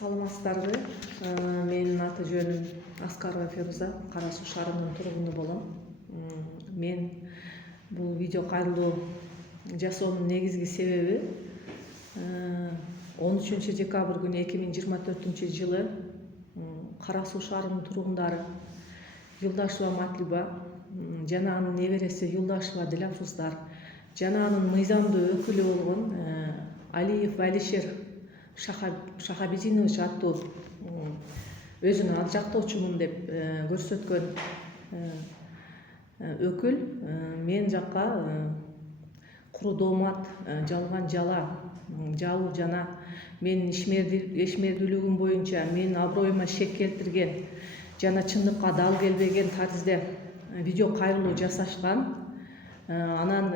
Саламатсыздарбы? Менин аты жөнүм Аскарова Феруза, Кара Суу шаарынын тургуну болом. Мен бул видео кайрылуу жасоонун негизги себеби 13 декабрь күнү 2024 жылы Кара Суу шаарынын тургундары Юлдашева Матлюба жана анын небереси Юлдашева Дилафруздар жана анын мыйзамдуу өкүлү болгон Алиев Алишер Шахабидинович аттуу өзүн ал жактоочумун деп көрсөткөн өкүл мен жакка куру доомат, жалган жала жабуу жана менин ишмердүүлүгүм боюнча менин аброюма шек келтирген жана чындыкка дал келбеген таризде видео кайрылуу жасашкан. Анан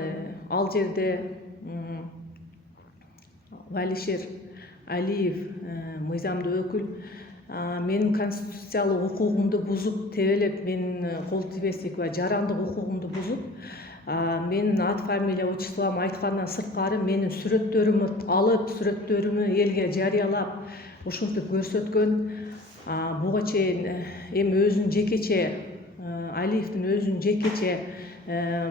ал жерде Алишер Алиев мыйзамдуу өкүл менин конституциялык укугумду бузуп, тебелеп менин кол тибестик жарандык укугумду бузуп, менин ат фамилия отчеством айткандан сырткары менин сүрөттөрүмү алып, сүрөттөрүмү элге жарыялап, ушинтип көрсөткөн. Буга чейин эми өзүнүн жекече Алиевдин өзүнүн жекече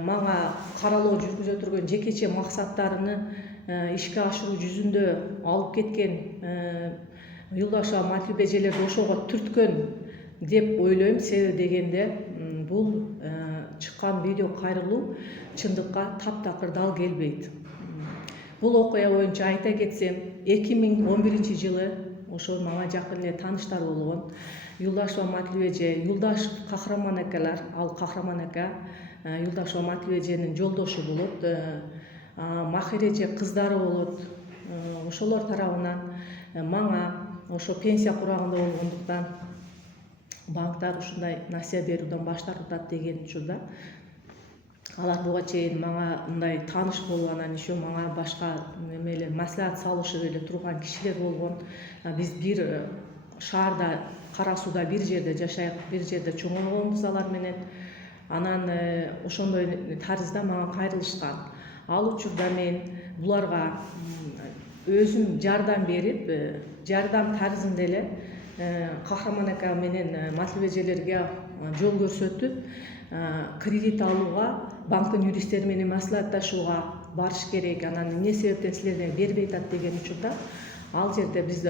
мага каралоо жүргүзө турган жекече максаттарыны ишке ашыруу жүзүндө алып кеткен Юлдашева Матлюба эжелерди ошого түрткөн деп ойлойм. Себеби дегенде бул чыккан видео кайрылуу чындыкка таптакыр дал келбейт. Бул окуя боюнча айта кетсем, 2011 жылы ошо мага жакын эле тааныштар болгон Юлдашева Матлюба эже, Юлдашев Кахраман акалар, ал Кахраман ака Юлдашева Матлюба эженин жолдошу болот, Махир эже кыздары болот. Ошолор тарабынан мага ошо пенсия курагында болгондуктан банктар ушундай насыя берүүдөн баш тартат деген учурда алар буга чейин мага мындай тааныш болуп, анан еще мага башка немелер маслихат салышып эле турган кишилер болгон. Биз бир шаарда, Кара Сууда бир жерде жашайт, бир жерде чоңойгонбуз алар менен. Анан ошондой тарызда мага кайрылышкан. Ал учурда мен буларга өзүм жардам берип, жардам тарызында эле Кахраман ака менен Матлюба эжелерге жол көрсөтүп, кредит алууга, банктын юристтери менен маслихатташууга барыш керек. Анан эмне себептен силерден бербей атат деген учурда ал жерде биз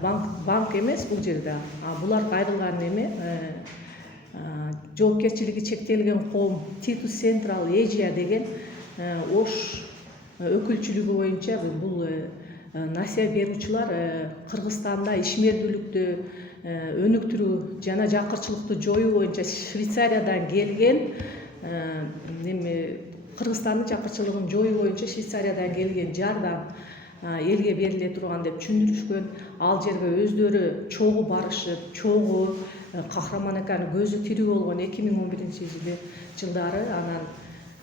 банк эмес бул жерде, булар кайрылган эме жоопкерчилиги чектелген коом Титус Централ Эжия деген Ош өкүлчүлүгү боюнча бул насыя берүүчүлөр Кыргызстанда ишмердүүлүктү өнүктүрүү жана жакырчылыкты жоюу боюнча Швейцариядан келген, Кыргызстандын жакырчылыгын жоюу боюнча Швейцариядан келген жардам элге бериле турган деп түшүндүрүшкөн. Ал жерге өздөрү чогуу барышып, чогуу Кахраман аканын көзү тирүү болгон 2011 жылдары, анан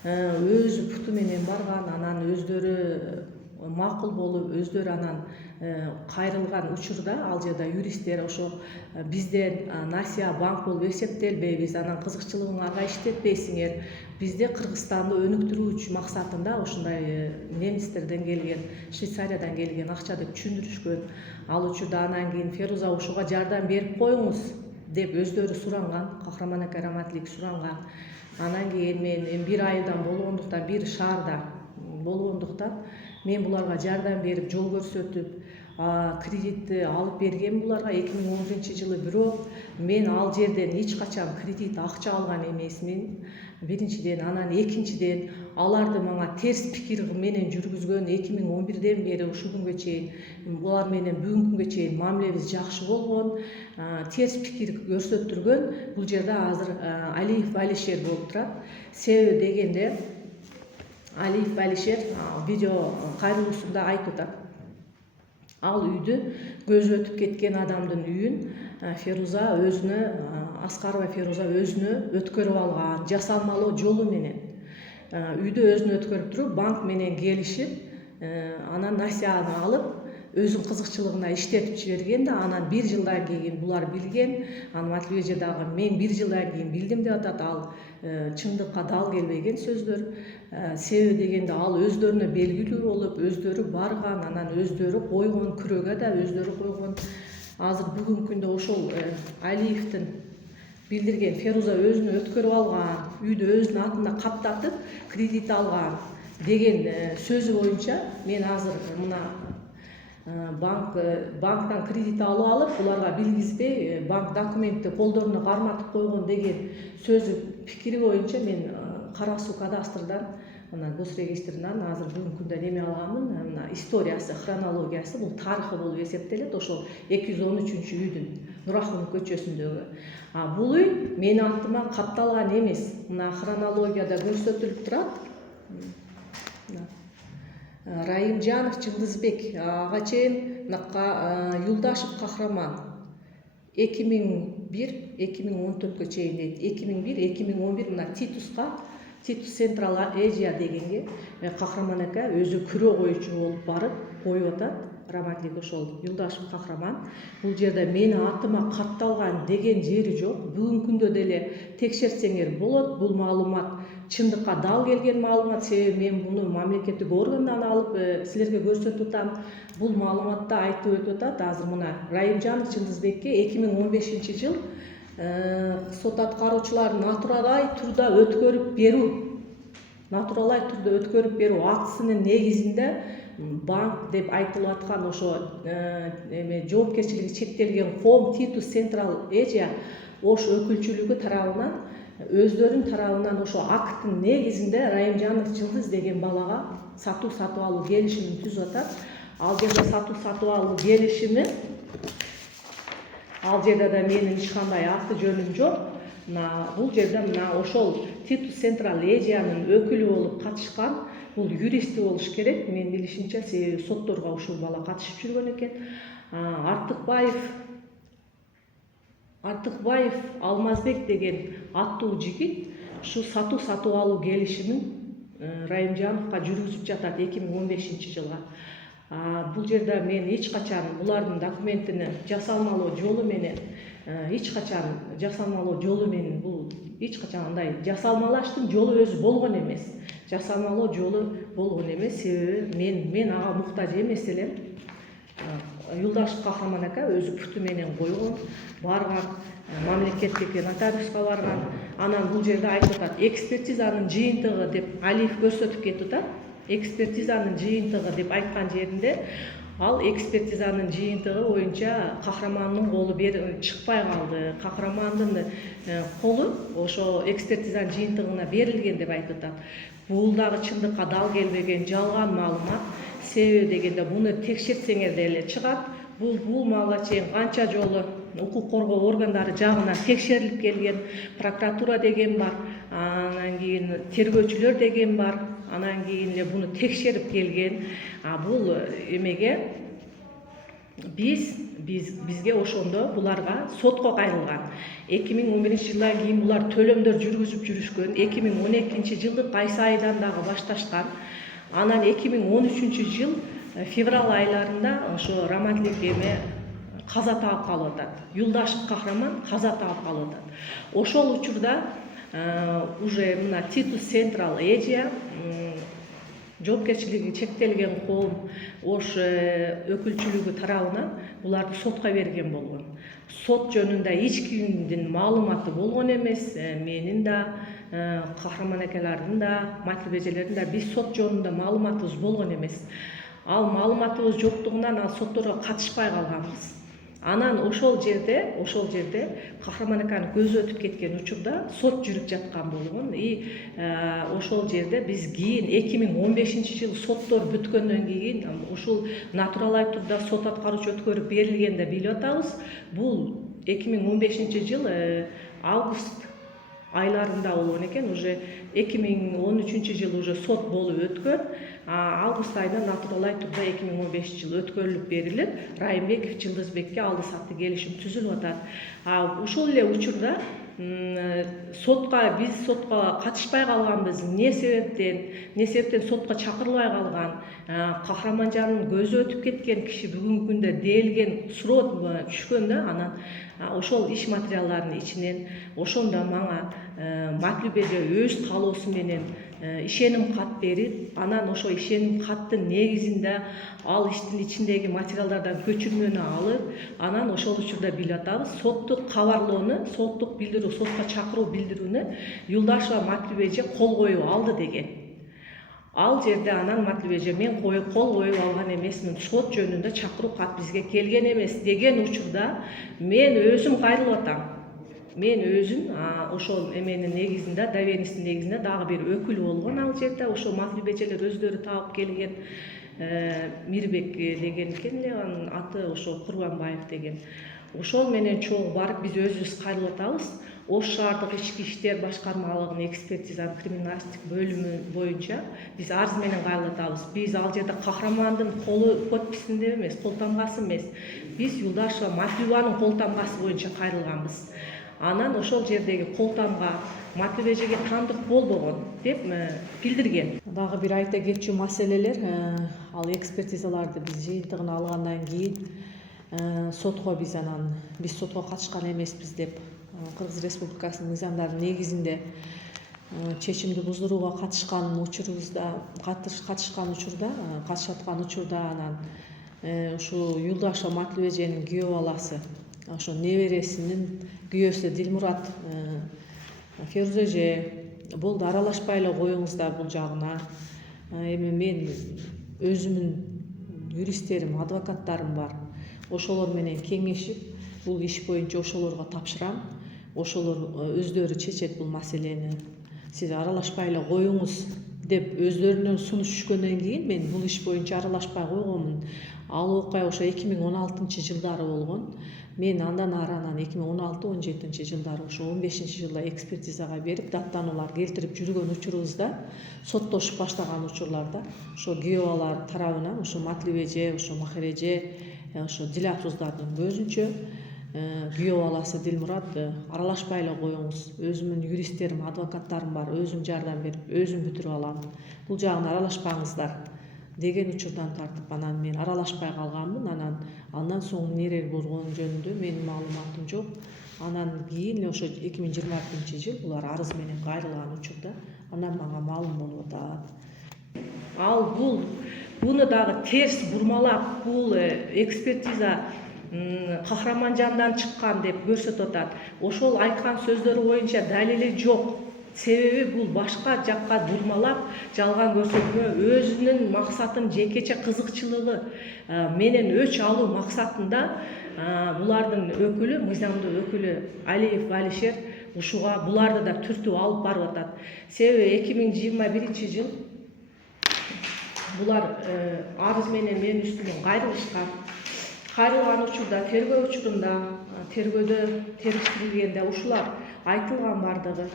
өзү путу менен барган, анан өздөрү макул болуп, өздөрү анан кайрылган учурда ал жерде юристтер ошо бизден насыя банк болуп эсептелбейбиз, анан кызыкчылыгыңарга иштетпейсиңер, бизде Кыргызстанды өнүктүрүү максатында ушундай немистерден келген, Швейцариядан келген акча деп түшүндүрүшкөн. Ал учурда анан кийин Феруза ушуга жардам берип коюңуз деп өздөрү суранган, Кахраман ака раматтылык суранган. Анан кийин мен бир айдан болгондуктан, бир шаарда болгондуктан мен буларга жардам берип, жол көрсөтүп, кредитти алып берген буларга 2011 жылы. Бирок мен ал жерден эч качан кредит акча алган эмесмин. Биринчиден, анан экинчиден аларды мага терс пикир менен жүргүзгөн. 2011ден бери ушул күнгө чейин булар менен бүгүнкү күнгө чейин мамилебиз жакшы болгон, терс пикир көрсөттүргөн. Бул жерде азыр Алиев Алишер болуп турат. Себеби дегенде Алиев Алишер видео кайрылуусунда айтып атат. Ал үйдү, көзү өтүп кеткен адамдын үйүн Феруза өзүнө, Аскарова Феруза өзүнө өткөрүп алган, жасалмалуу жолу менен. Үйдү өзүнө өткөрүп туруп, банк менен келишип, анан насыяны алып, өзүнүн кызыкчылыгына иштетип жиберген да, анан бир жылдан кийин булар билген. Анан Матлюба эже дагы мен бир жылдан кийин билдим деп атат. Ал чындыкка дал келбеген сөздөр. Себеби дегенде ал өздөрүнө белгилүү болуп, өздөрү барган, анан өздөрү койгон, күрөөгө да өздөрү койгон. азыр бүгүнкү күндө ошол Алиевдин билдирген Феруза өзүнө өткөрүп алган, үйдү өзүнүн атына каттатып кредит алган деген сөзү боюнча мен азыр мына банктан кредит алып буларга билгизбей банк документти колдоруна карматып койгон деген сөзү пикири боюнча мен Кара Суу кадастрдан мына госрегистринан азыр бүгүнкү күндө неме алганмын, мына историясы, хронологиясы, бул тарыхы болуп эсептелет ошол 213-үйдүн Нурахун көчөсүндөгү. Бул үй менин атыма катталган эмес. Мына хронологияда көрсөтүлүп турат. Райымжанов Жылдызбек, ага чейин Юлдашев Кахраман 2001-2014 чейин дейт. 2001-2011 мына Титус Централ Эжия дегенге Кахраман ака өзү күрөө коюучу болуп барып коюп атат. Раматлик ошол Юлдашев Кахраман. Бул жерде менин атыма катталган деген жери жок. Бүгүнкү күндө деле текшерсеңер болот. Бул маалымат чындыкка дал келген маалымат. Себеби мен буну мамлекеттик органдан алып силерге көрсөтүп атам. Бул маалыматта айтып өтүп атат. Азыр мына Райымжанов Жылдызбекке 2015-жыл сот аткаруучулардын натуралай турда өткөрүп берүү актысынын негизинде банк деп айтылып аткан ошо жоопкерчилиги чектелген коом Титус Централ Эжия Ош өкүлчүлүгү тарабынан өздөрүнүн тарабынан ошо акттын негизинде Райымжанов Жылдыз деген балага сатып алуу келишимин түзүп атат. Ал жерде сатып алуу келишими, ал жерде да менин эч кандай аты жөнүм жок. Бул жерде мына ошол Титус Централ Эжиянын өкүлү болуп катышкан бул юристи болуш керек. Мен билишимче, себеби сотторго ушул бала катышып жүргөн экен. Артыкбаев Алмазбек деген аттуу жигит ушу сатып алуу келишимин Райымжановго жүргүзүп жатат 2015-жылга. Бул жерде мен эч качан булардын документини жасалмалуу жолу менен бул эч качан андай жасалмалаштын жолу өзү болгон эмес. Себеби мен ага муктаж эмес элем. Юлдашев Кахраман ака өзү пүтү менен койгон, барган, мамлекеттик нотариуска барган. Анан бул жерде айтып атат, экспертизанын жыйынтыгы деп Алиев көрсөтүп кетип атат. Экспертизанын жыйынтыгы деп айткан жеринде ал экспертизанын жыйынтыгы боюнча Кахрамандын колу чыкпай калды. Кахрамандын колу ошо экспертизанын жыйынтыгына берилген деп айтып атат. Бул дагы чындыкка дал келбеген жалган маалымат. Себеби дегенде буну текшертсеңер деле чыгат. Бул маалга чейин канча жолу укук коргоо органдары жагынан текшерилип келген, прокуратура деген бар, анан кийин тергөөчүлөр деген бар, анан кийин эле буну текшерип келген. Бул эмеге бизге ошондо буларга сотко кайрылган. 2011-жылдан кийин булар төлөмдөр жүргүзүп жүрүшкөн. 2012-жылдын кайсы айдан дагы башташкан. Анан 2013-жыл февраль айларында ошо Раматлик каза таап калып атат. Юлдашев Кахраман каза таап калып атат. Ошол учурда уже мына Титус Централ Эжия жоопкерчилиги чектелген коом Ош өкүлчүлүгү тарабынан буларды сотко берген болгон. Сот жөнүндө эч кимдин маалыматы болгон эмес. Менин да, Кахраман акалардын да, Матлиб эжелердин да биз сот жөнүндө маалыматыбыз болгон эмес. Ал маалыматыбыз жоктугунан ал сотторго катышпай калганбыз. Анан ошол жерде Кахраман аканын көзү өтүп кеткен учурда сот жүрүп жаткан болгон. Ошол жерде биз кийин 2015-жыл соттор бүткөндөн кийин ушул натуралай турда сот аткаруучу өткөрүп берилгенин да билип атабыз. Бул 2015-жыл август айларында болгон экен. Уже 2013-жыл уже сот болуп өткөн. Август айында натуралай турда 2015-жыл өткөрүлүп берилип, Райымбеков Жылдызбекке алды сатты келишим түзүлүп атат. Ушул эле учурда биз сотко катышпай калганбыз. Не себептен сотко чакырылбай калган? Кахраманжандын көзү өтүп кеткен киши бүгүнкү күндө дээлген суроо түшкөндө, анан ошол иш материалдарынын ичинен ошондо мага Матлиб эже өз каалоосу менен ишеним кат берип, анан ошо ишеним каттын негизинде ал иштин ичиндеги материалдардан көчүрмөнү алып, анан ошол учурда билип атабыз. Соттук кабарлоону, соттук билдирүү, сотко чакыруу билдирүүнү Юлдашева Матлюб эже кол коюп алды деген. Ал жерде анан Матлюб эже мен кол коюп алган эмесмин, сот жөнүндө чакыруу кат бизге келген эмес деген учурда мен өзүм кайрылып атам. Мен өзүм ошол эменин негизинде, доверенностьтун негизинде дагы бир өкүл болгон ал жерде, ошо Матлюб эжелер өздөрү таап келген, Мирбек деген экен эле, анын аты ошо Курбанбаев деген. Ошол менен чогуу барып биз өзүбүз кайрылып атабыз. Ош шаардык ички иштер башкармалыгынын экспертиза криминалистик бөлүмү боюнча биз арыз менен кайрылып атабыз. Биз ал жерде кахрамандын колу подписинде эмес, кол тамгасы эмес. Биз Юлдашева Матлюбанын кол тамгасы боюнча кайрылганбыз. Анан ошол жердеги кол тамга Матлюб эжеге таандык болбогон деп билдирген. Дагы бир айта кетчү маселелер, ал экспертизаларды биз жыйынтыгын алгандан кийин сотко биз сотко катышкан эмеспиз деп, Кыргыз Республикасынын мыйзамдарынын негизинде чечимди буздурууга катышкан учурда анан ушу Юлдашева Матлюб эженин күйөө баласы, ошо небересинин күйөөсү Дилмурат Феруза эже, болду аралашпай эле коюңуздар бул жагына. Эми мен өзүмүн юристтерим, адвокаттарым бар. Ошолор менен кеңешип, бул иш боюнча ошолорго тапшырам. Ошолор өздөрү чечет бул маселени. Сиз аралашпай эле коюңуз деп өздөрүнөн сунуш түшкөндөн кийин мен бул иш боюнча аралашпай койгонмун. Ал окуя ошо 2016-жылдары болгон. Мен андан ары 2016-17 жылдары ошо 15-жылда экспертизага берип, даттануулар келтирип жүргөн учурубузда, соттошуп баштаган учурларда ошо күйөө бала тарабынан ошо Матлюб эже, ошо Махир эже, ошо Дилапуздардын көзүнчө күйөө баласы Дилмурат аралашпай эле коюңуз. Өзүмүн юристтерим, адвокаттарым бар, өзүм жардам берип, өзүм бүтүрүп алам. Бул жагына аралашпаңыздар деген учурдан тартып, анан мен аралашпай калганмын. Андан соң нерер болгону жөнүндө менин маалыматым жок. Анан кийин ошо 2022-жыл булар арыз менен кайрылган учурда анан мага маалым болуп атат. Ал буну дагы терс бурмалап, бул экспертиза Кахраманжандан чыккан деп көрсөтүп атат. Ошол айткан сөздөрү боюнча далили жок. Себеби бул башка жакка бурмалап, жалган көрсөтмө, өзүнүн максатын, жекече кызыкчылыгы менен өч алуу максатында булардын өкүлү, мыйзамдуу өкүлү Алиев Алишер ушуга буларды да түртүп алып барып атат. Себеби 2021-жыл булар арыз менен мен үстүмөн кайрылышкан. Кайрылган учурда, тергөө учурунда, тергөөдө териштирилгенде ушулар айтылган бардыгы.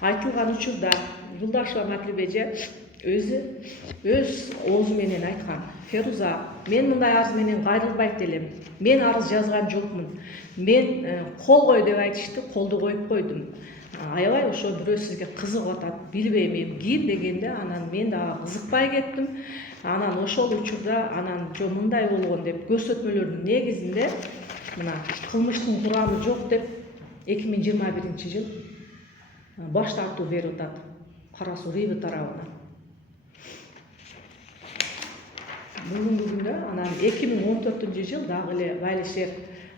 Айтылган учурда Юлдашева Матлюб эже өз оозу менен айткан. Феруза, мен мындай арыз менен кайрылбайт элем. Мен арыз жазган жокмун. Мен кол кой деп айтышты, колду коюп койдум. Аябай ошо бирөө сизге кызыгып атат, билбейм эмгин дегенде, анан мен дагы кызыкпай кеттим. Анан ошол учурда жо мындай болгон деп көрсөтмөлөрдүн негизинде мына кылмыштын курамы жок деп 2021-жыл баш тартуу берип атат Кара Суу Риби тарабынан. Бүгүнкү күндө анан 2014-жыл дагы эле Балишер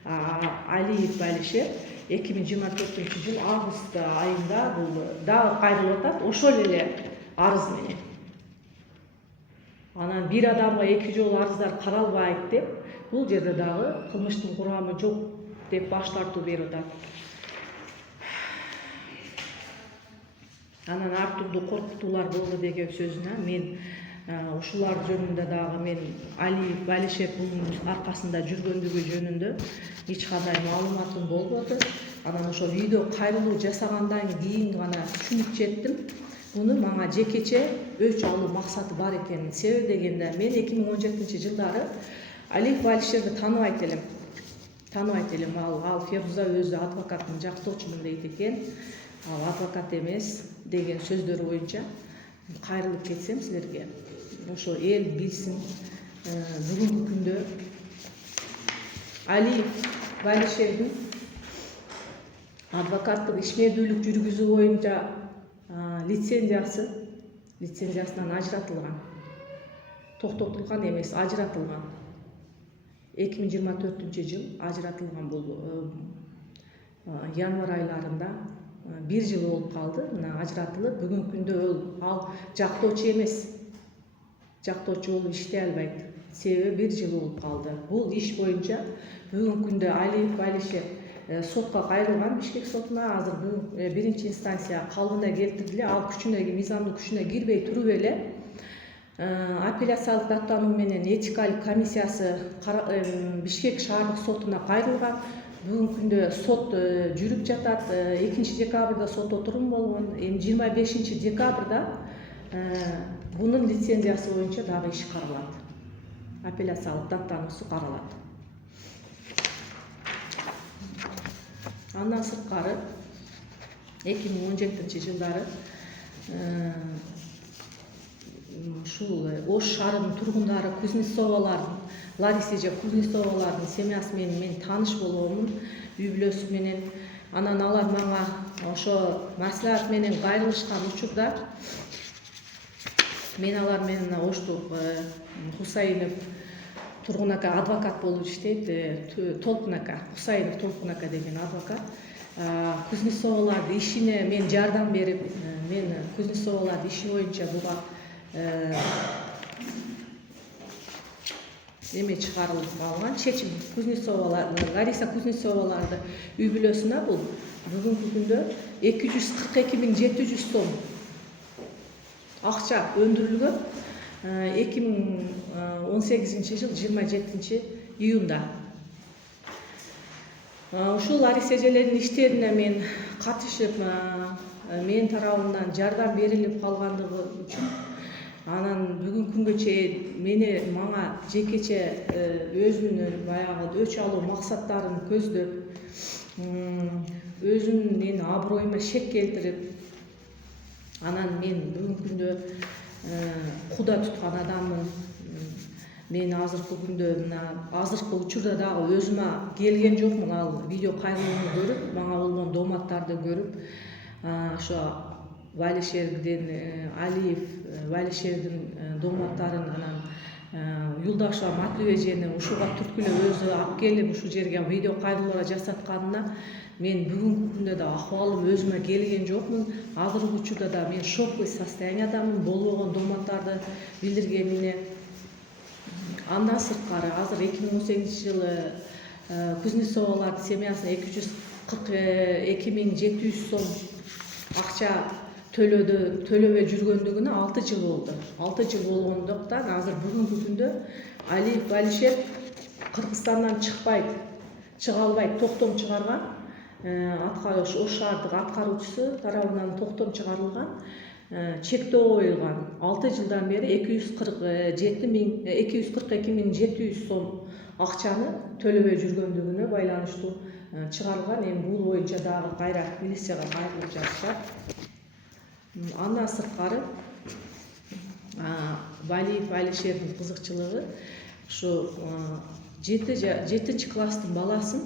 Алиев Балишер 2024-жыл август айында бул дагы кайрылып атат, ошол эле арыз менен. Анан бир адамга 2 жолу арыздар каралбайт деп, бул жерде дагы кылмыштын курамы жок деп баш тартуу берип атат. Анан ар түрдүү коркутуулар болду деген сөзүнө мен ушулар жөнүндө дагы мен Алиев Балишер бунун аркасында жүргөндүгү жөнүндө эч кандай маалыматым болбоду. Анан ошо үйдө кайрылуу жасагандан кийин гана түшүнүп жеттим. Буну мага жекече өч алуу максаты бар экенин. Себеби дегенде мен 2017-жылдары Алиев Балишерди тааныбайт элем. Ал Феруза өзү адвокаттын жактоочумун дейт экен. Ал адвокат эмес деген сөздөр боюнча кайрылып кетсем силерге. Ошо эл билсин. Бүгүнкү күндө Алиев Балишердин адвокаттык ишмердүүлүк жүргүзүү боюнча лицензиясы лицензиясынан ажыратылган. Токтотулган эмес, ажыратылган. 2024-жыл ажыратылган бул январь айларында 1 жыл болуп калды. Мына ажыратылып, бүгүнкү күндө ал жактоочу эмес. Жактоочу болуп иштей албайт. Себеби 1 жыл болуп калды. Бул иш боюнча бүгүнкү күндө Алиев Алишер сотко кайрылган, Бишкек сотуна. Азыр биринчи инстанция калыбына келтирди эле. Ал мыйзамдын күчүнө кирбей туруп эле апелляциялык даттануу менен этикалык комиссиясы Бишкек шаардык сотуна кайрылган. Бүгүнкү күндө сот жүрүп жатат. 2 декабрда сот отурум болгон. Эми 25 декабрда бунун лицензиясы боюнча дагы иш каралат. Апелляциялык даттануусу каралат. Андан сырткары 2017 жылдары ушул Ош шаарынын тургундары Кузнецовалардын, Лариса же Кузнецовалардын семьясы менен мен тааныш болгонмун, үй бүлөсү менен. Анан алар мага ошо маслихат менен кайрылышкан учурда мен алар менен Оштук Хусайынов Тургун ака адвокат болуп иштейт. Толкун ака, Хусайынов Толкун ака деген адвокат. Кузнецовалардын ишине мен жардам берип, мен Кузнецовалардын иши боюнча буга эме чыгарылып алган чечим. Лариса Кузнецоваларды үй бүлөсүнө бул бүгүнкү күндө 242.700 сом акча өндүрүлгөн. 2018 жыл 27 июнда. Ушул Лариса эжелердин иштерине мен катышып, мен тарабымдан жардам берилип калгандыгы үчүн анан бүгүнкү күнгө чейин мага жекече өзүнүн баягы өч алуу максаттарын көздөп, өзүнүн аброюма шек келтирип, анан мен бүгүнкү күндө куда туткан адаммын. Мен азыркы күндө азыркы учурда дагы өзүмө келген жокмун. Ал видео кайрылууну көрүп, мага болгон дооматтарды көрүп, ошо Алишердин Алиев Алишердин дооматтарын анан Юлдашева Матвей эжени ушуга түрткүлөп өзү алып келип ушул жерге видео кайрылуулар жасатканына мен бүгүнкү күндө да акыбалым өзүмө келген жокмун. Азыркы учурда да мен шоковый состояниядамын болбогон дооматтарды билдиргенине. Андан сырткары азыр 2018 жылы Кузнецовалардын семьясына 242.700 сом акча төлөбөй жүргөндүгүнө 6 жыл болду. 6 жыл болгондуктан азыр бүгүнкү күндө Алиев Алишер Кыргызстандан чыга албайт, токтом чыгарган. Ош шаардык аткаруучусу тарабынан токтом чыгарылган, чектөө коюлган. 6 жылдан бери 242.700 сом акчаны төлөбөй жүргөндүгүнө байланыштуу чыгарылган. Эми бул боюнча дагы кайра милицияга кайрылып жатышат. Андан сырткары Алиев Алишердин кызыкчылыгы ушу 7 класстын баласын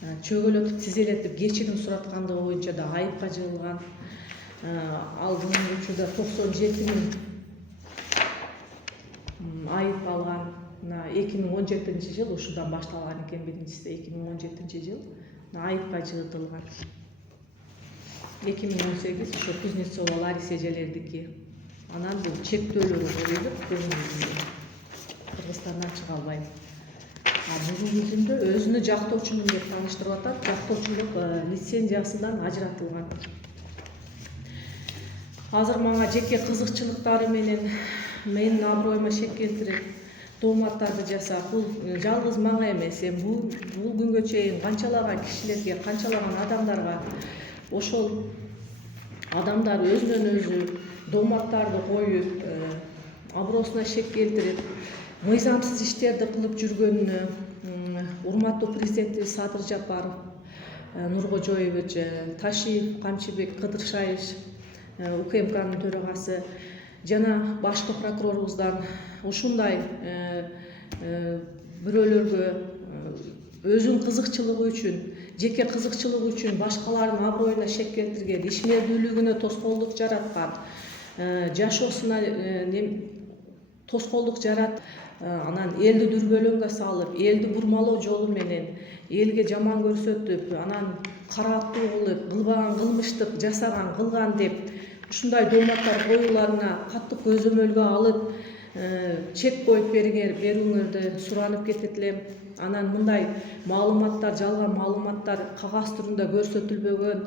чөгөлөтүп, тизелетип кечирим сураткандыгы боюнча да айыпка жыгылган. Ал бүгүнкү учурда 97.000 айып алган. 2017 жыл ушудан башталган экен, биринчиси 2017 жыл айыпка жыгытылган. 2018 ошо Кузнецова Лариса эжелердики. Анан бул чектөөлөр коюлуп, Кыргызстандан чыга албайт. Бүгүнкү күндө өзүнү жактоочумун деп тааныштырып атат. Жактоочулук лицензиясынан ажыратылган. Азыр мага жеке кызыкчылыктары менен менин аброюма шек келтирип, дооматтарды жасап, бул жалгыз мага эмес, бул күнгө чейин канчалаган кишилерге, канчалаган адамдарга ошол адамдар өзүнөн өзү дооматтарды коюп, аброосуна шек келтирип, мыйзамсыз иштерди кылып жүргөнүнө урматтуу президенти Садыр Жапаров, Нуркожоевич, Ташиев, Камчыбек Кыдыршаевич, УКМКнын төрагасы жана башкы прокурорубуздан ушундай бирөөлөргө өзүнүн кызыкчылыгы үчүн, жеке кызыкчылыгы үчүн башкалардын аброюна шек келтирген, ишмердүүлүгүнө тоскоолдук жараткан, жашоосуна тоскоолдук жаратып, анан элди дүрбөлөңгө салып, элди бурмалоо жолу менен элге жаман көрсөтүп, анан карааттуу кылып, кылбаган кылмыштык, жасаган кылган деп ушундай дооматтар коюуларына катуу көзөмөлгө алып, чек коюп берүүңөрдү суранып кетет элем. Анан мындай маалыматтар, жалган маалыматтар, кагаз түрүндө көрсөтүлбөгөн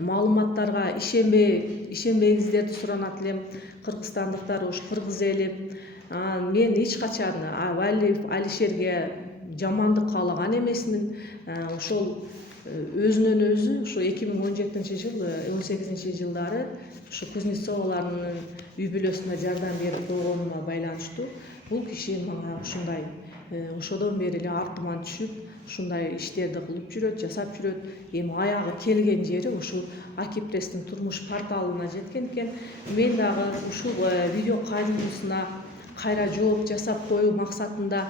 маалыматтарга ишенбеңиздерди суранат элем. Кыргызстандыктар, ушу кыргыз эли. Мен эч качан Валиев Алишерге жамандык каалаган эмесмин. Ошол өзүнөн өзү ушу 2017-жыл, 18-жылдары ушу Кузнецовалардын үй бүлөсүнө жардам берип койгонума байланыштуу бул киши мага ушундай ошодон бери эле артыма түшүп, ушундай иштерди кылып жүрөт, жасап жүрөт. Эми аягы келген жери ушу Акипресстин турмуш порталына жеткен экен. Мен дагы ушул видео кайрылуусуна кайра жооп жасап коюу максатында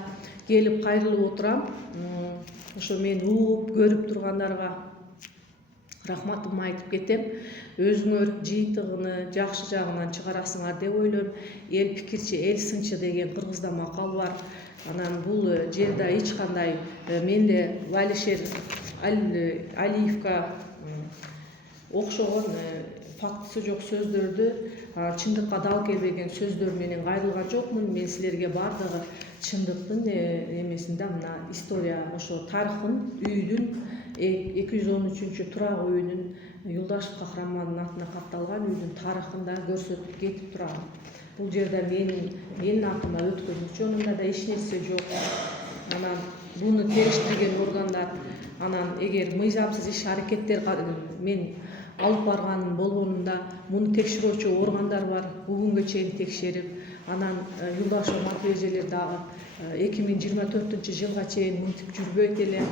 келип кайрылып отурам. Ошо мени угуп, көрүп тургандарга рахматымды айтып кетем. Өзүңөр жыйынтыгыны жакшы жагынан чыгарасыңар деп ойлойм. Эл пикирчи, эл сынчы деген кыргызда макал бар. Анан бул жерде эч кандай менде Алишер Алиевге окшогон фактысы жок сөздөрдү, чындыкка дал келбеген сөздөр менен кайрылган жокмун. Мен силерге бардыгы чындыктын эмесинде мына история, ошо тарыхын, үйдүн 213-турак үйүнүн, Юлдашев кахрамандын атына катталган үйдүн тарыхын да көрсөтүп кетип турам. Бул жерде менин атыма өткөн учурумда да эч нерсе жок. Анан буну териштирген органдар, анан эгер мыйзамсыз иш аракеттер мен алып барганым болгонунда муну текширүүчү органдар бар, бүгүнгө чейин текшерип, анан Юлдашев эжелер дагы 2024-жылга чейин мынтип жүрбөйт эле.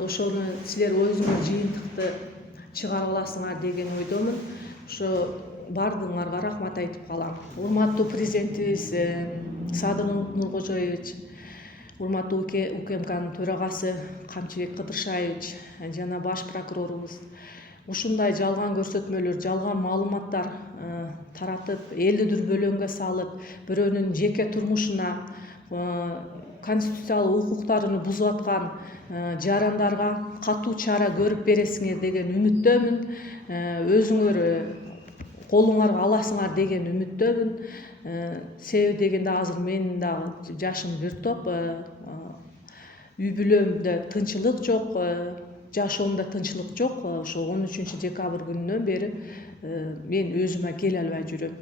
Ошону силер өзүңөр жыйынтыкты чыгара аласыңар деген ойдомун. Ошо бардыгыңарга рахмат айтып калам. Урматтуу президентибиз Садыр Нуркожоевич, урматтуу УКМКнын төрагасы Камчыбек Кыдыршаевич жана баш прокурорубуз ушундай жалган көрсөтмөлөр, жалган маалыматтар таратып, элди дүрбөлөңгө салып, бирөөнүн жеке турмушуна, конституциялык укуктарын бузуп аткан жарандарга катуу чара көрүп бересиңер деген үмүттөмүн. Өзүңөр колуңарга аласыңар деген үмүттөмүн. Себеби дегенде азыр менин дагы жашым бир топ, үй бүлөмдө тынчылык жок, жашоомдо тынчылык жок. Ошо 13 декабрь күнүнөн бери мен өзүмө келе албай жүрөм.